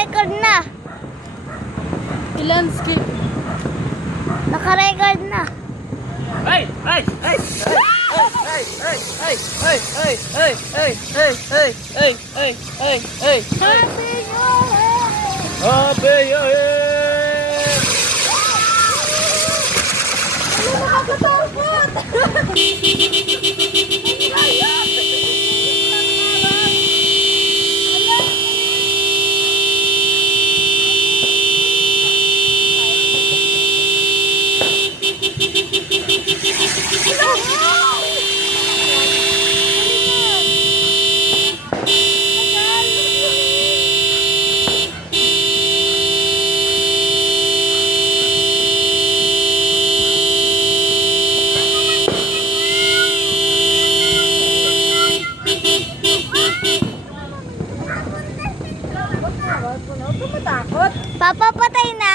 Naka-record na. I-landscape. Naka-record na. Ay! Ay! Ay! Ay! Ay! Ay! Ay! Ay! Ay! Ay! Ay! Ay! Ay! Ay! Ay! Ay! Happy New Year! Happy New Year! Ano nakakatakot? Papapatay na.